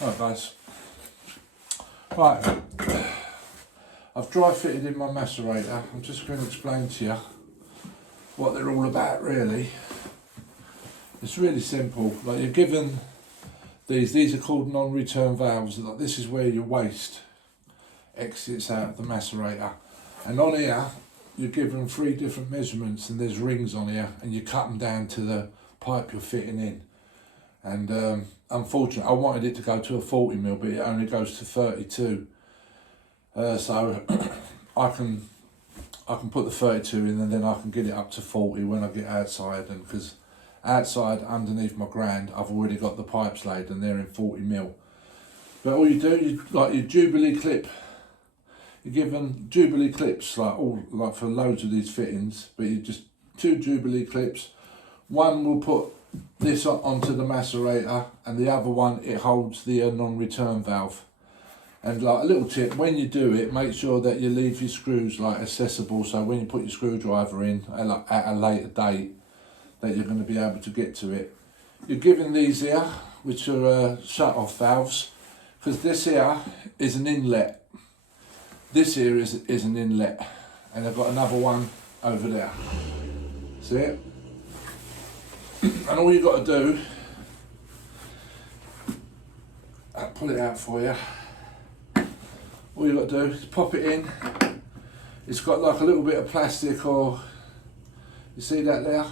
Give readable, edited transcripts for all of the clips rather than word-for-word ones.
Right guys, right, I've dry fitted in my macerator. I'm just going to explain to you what they're all about really. It's really simple. Like you're given these are called non-return valves. Like this is where your waste exits out of the macerator, and on here you're given 3 different measurements and there's rings on here, and you cut them down to the pipe you're fitting in. And unfortunately I wanted it to go to a 40mm, but it only goes to 32, so I can put the 32 in and then I can get it up to 40 when I get outside. And because outside underneath my ground I've already got the pipes laid and they're in 40mm. But all you do, you like your Jubilee clip, you're given Jubilee clips like for loads of these fittings, but you just 2 Jubilee clips. One will put this onto the macerator and the other one it holds the non-return valve. And like a little tip, when you do it, make sure that you leave your screws like accessible, so when you put your screwdriver in at a later date that you're going to be able to get to it. You're given these here, which are shut off valves, because this here is an inlet. This here is an inlet, and I've got another one over there. See it? And all you've got to do, I'll pull it out for you. All you've got to do is pop it in. It's got like a little bit of plastic, or you see that there?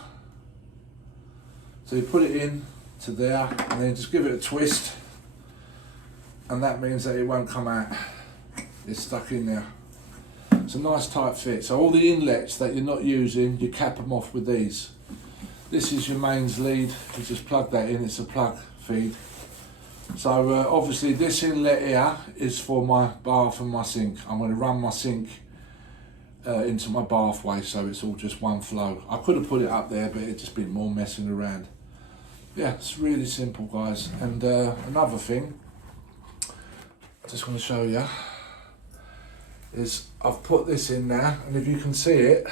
So you put it in to there and then just give it a twist, and that means that it won't come out. It's stuck in there. It's a nice tight fit. So all the inlets that you're not using, you cap them off with these. This is your mains lead, you just plug that in, it's a plug feed. So obviously this inlet here is for my bath and my sink. I'm going to run my sink into my bath waste, so it's all just one flow. I could have put it up there, but it'd just been more messing around. Yeah, it's really simple guys. And another thing I just want to show you is I've put this in now, and if you can see it,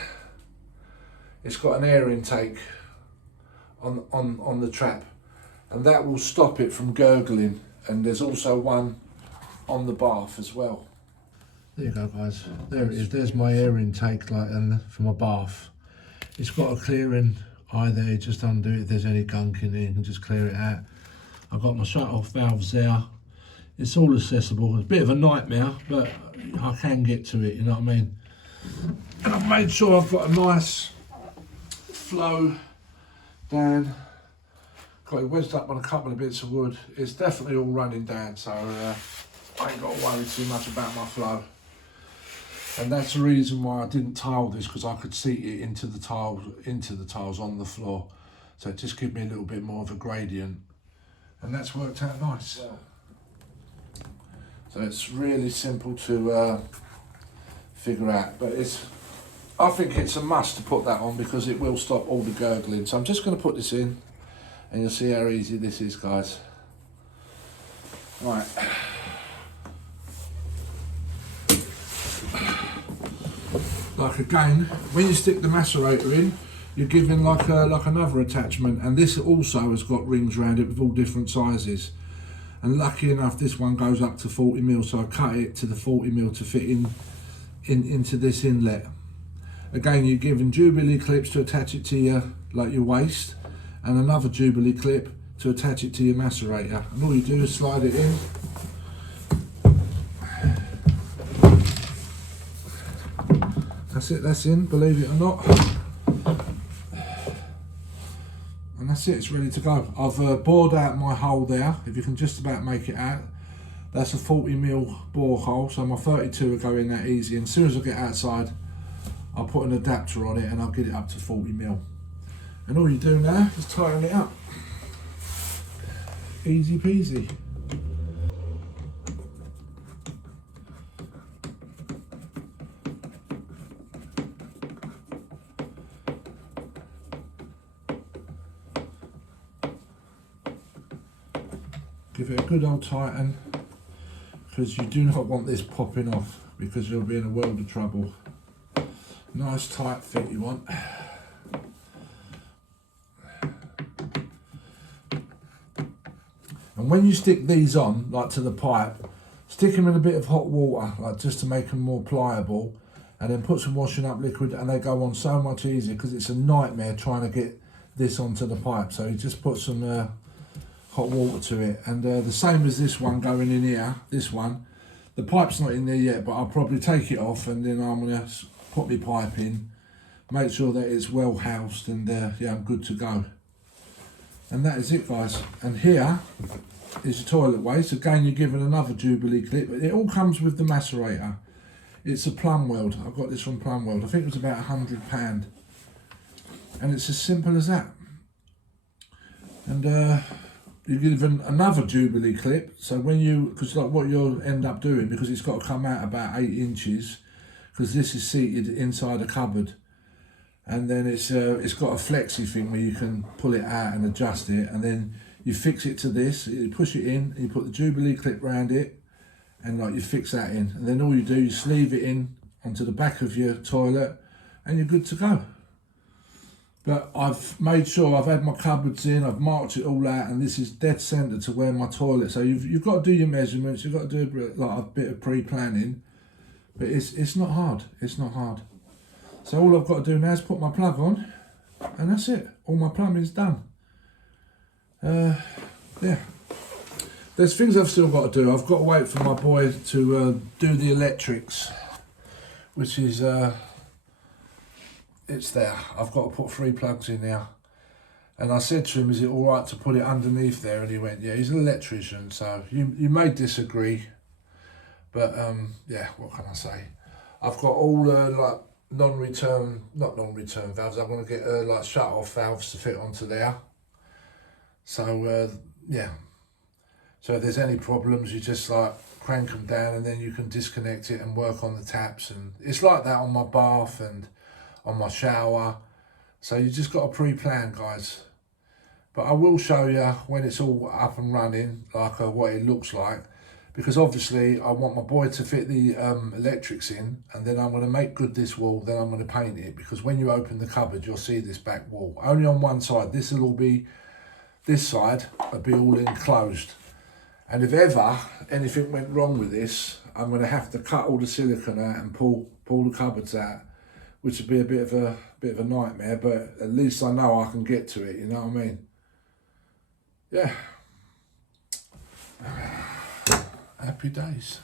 it's got an air intake on the trap, and that will stop it from gurgling. And there's also one on the bath as well. There you go guys, there it is. There's my air intake for my bath. It's got a clearing eye there, you just undo it if there's any gunk in there, you can just clear it out. I've got my shut off valves there. It's all accessible. It's a bit of a nightmare, but I can get to it, you know what I mean? And I've made sure I've got a nice flow down. Got it wedged up on a couple of bits of wood. It's definitely all running down, so I ain't got to worry too much about my flow. And that's the reason why I didn't tile this, because I could seat it into the tiles on the floor. So it just gives me a little bit more of a gradient, and that's worked out nice. Yeah. So it's really simple to figure out, but I think it's a must to put that on because it will stop all the gurgling. So I'm just going to put this in, and you'll see how easy this is, guys. Right. Like again, when you stick the macerator in, you're given like another attachment, and this also has got rings around it with all different sizes. And lucky enough, this one goes up to 40mm, so I cut it to the 40mm to fit into this inlet. Again, you're given Jubilee clips to attach it to your waste, and another Jubilee clip to attach it to your macerator. And all you do is slide it in. That's it, that's in, believe it or not. And that's it, it's ready to go. I've bored out my hole there, if you can just about make it out. That's a 40mm bore hole, so my 32 will go in that easy. And as soon as I get outside, I'll put an adapter on it and I'll get it up to 40mm. And all you do now is tighten it up. Easy peasy. Give it a good old tighten, because you do not want this popping off, because you'll be in a world of trouble. Nice tight fit you want. And And when you stick these on, like to the pipe, stick them in a bit of hot water, like just to make them more pliable, and then put some washing up liquid, and they go on so much easier, because it's a nightmare trying to get this onto the pipe. So you just put some hot water to it, and the same as this one going in here, this one, the pipe's not in there yet, but I'll probably take it off, and then I'm going to put my pipe in, make sure that it's well housed, and yeah, I'm good to go. And that is it, guys. And here is your toilet waste. Again, you're given another Jubilee clip. It all comes with the macerator. It's a plumb weld. I got this from Plumb Weld. I think it was about £100. And it's as simple as that. And you're given another Jubilee clip. So when you, because like what you'll end up doing, because it's got to come out about 8 inches, because this is seated inside a cupboard. And then it's got a flexi thing where you can pull it out and adjust it, and then you fix it to this, you push it in, you put the Jubilee clip round it, and like you fix that in, and then all you do is sleeve it in onto the back of your toilet, and you're good to go. But I've made sure I've had my cupboards in, I've marked it all out, and this is dead centre to where my toilet. So you've got to do your measurements, you've got to do a bit of pre-planning, but it's not hard. It's not hard. So all I've got to do now is put my plug on, and that's it. All my plumbing's done. Yeah. There's things I've still got to do. I've got to wait for my boy to do the electrics, which is, it's there. I've got to put 3 plugs in there. And I said to him, is it all right to put it underneath there? And he went, yeah, he's an electrician, so you may disagree. But yeah, what can I say? I've got all like not non-return valves. I'm going to get like shut-off valves to fit onto there. So yeah. So if there's any problems, you just like crank them down, and then you can disconnect it and work on the taps. And it's like that on my bath and on my shower. So you just got to pre-plan, guys. But I will show you when it's all up and running, like what it looks like. Because obviously I want my boy to fit the electrics in, and then I'm going to make good this wall, then I'm going to paint it. Because when you open the cupboard, you'll see this back wall. Only on one side. This will all be, this side will be all enclosed. And if ever anything went wrong with this, I'm going to have to cut all the silicone out and pull the cupboards out, which would be a bit of a nightmare. But at least I know I can get to it. You know what I mean? Yeah. Happy days.